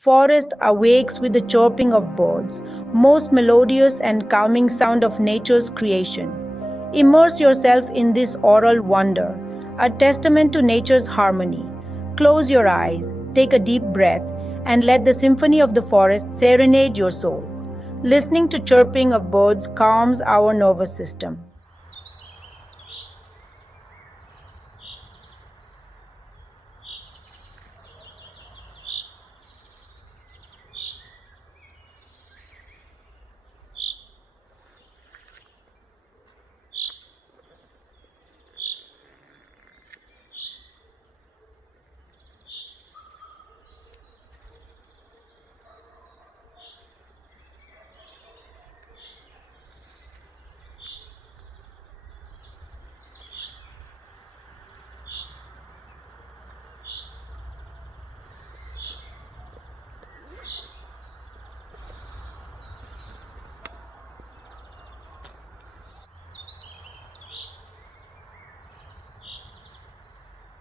Forest awakes with the chirping of birds, most melodious and calming sound of nature's creation. Immerse yourself in this oral wonder, a testament to nature's harmony. Close your eyes, take a deep breath, and let the symphony of the forest serenade your soul. Listening to chirping of birds calms our nervous system,